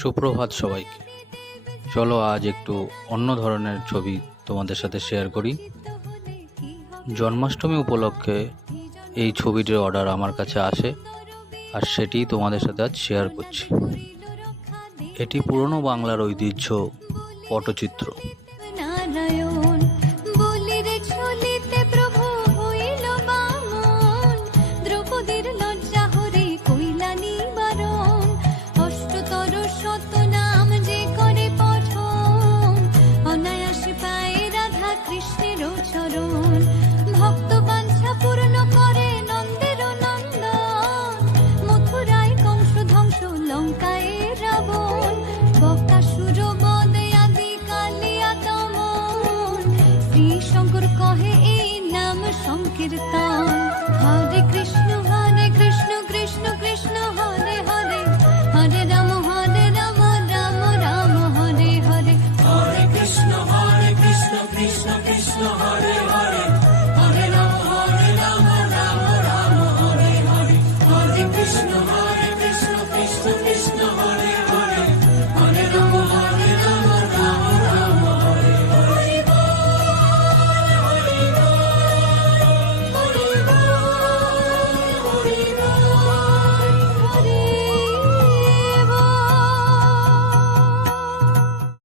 সুপ্রভাত সবাইকে। চলো আজ একটু অন্য ধরনের ছবি তোমাদের সাথে শেয়ার করি। জন্মাষ্টমী উপলক্ষে এই ছবিটির অর্ডার আমার কাছে আসে, আর সেটি তোমাদের সাথে আজ শেয়ার করছি। এটি পুরনো বাংলার ঐতিহ্য পটচিত্র। শঙ্কর কহে এই নাম সংকীর্তন, হরে কৃষ্ণ